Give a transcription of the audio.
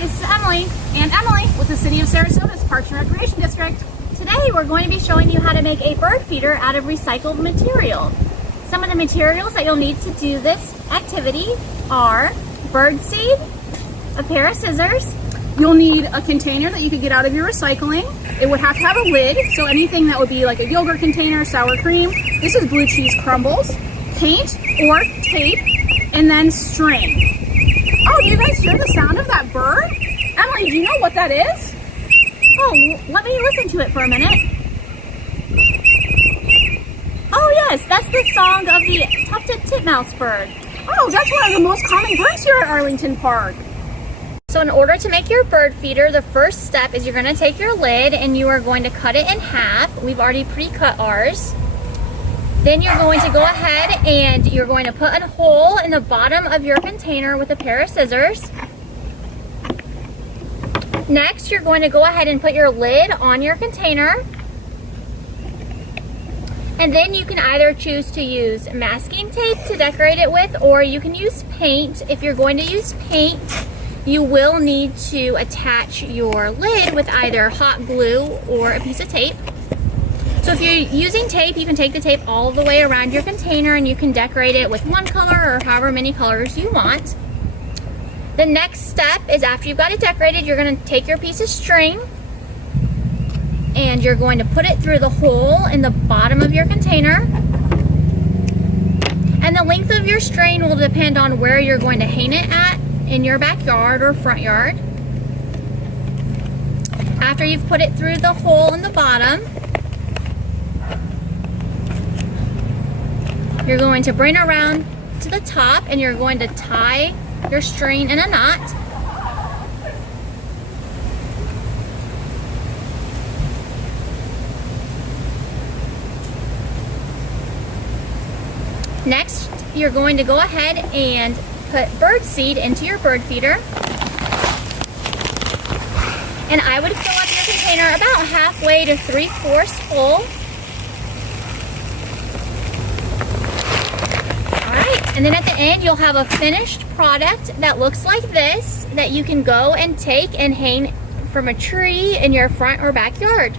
this is Emily and Emily with the City of Sarasota's Parks and Recreation District. Today we're going to be showing you how to make a bird feeder out of recycled material. Some of the materials that you'll need to do this activity are bird seed, a pair of scissors. You'll need a container that you could get out of your recycling. It would have to have a lid, so anything that would be like a yogurt container, sour cream. This is blue cheese crumbles, paint or tape, and then string. Oh, do you guys hear the sound of that bird? Emily, do you know what that is? Oh, let me listen to it for a minute. Oh yes, that's the song of the tufted titmouse bird. Oh, that's one of the most common birds here at Arlington Park. So in order to make your bird feeder, the first step is you're going to take your lid and you are going to cut it in half. We've already pre-cut ours. Then you're going to go ahead and you're going to put a hole in the bottom of your container with a pair of scissors. Next, you're going to go ahead and put your lid on your container. And then you can either choose to use masking tape to decorate it with, or you can use paint. If you're going to use paint, you will need to attach your lid with either hot glue or a piece of tape. So if you're using tape, you can take the tape all the way around your container and you can decorate it with one color or however many colors you want. The next step is after you've got it decorated, you're going to take your piece of string and you're going to put it through the hole in the bottom of your container. And the length of your string will depend on where you're going to hang it at in your backyard or front yard. After you've put it through the hole in the bottom, you're going to bring it around to the top and you're going to tie your string in a knot. Next, you're going to go ahead and put bird seed into your bird feeder. And I would fill up your container about halfway to 3/4 full. And then at the end, you'll have a finished product that looks like this that you can go and take and hang from a tree in your front or backyard.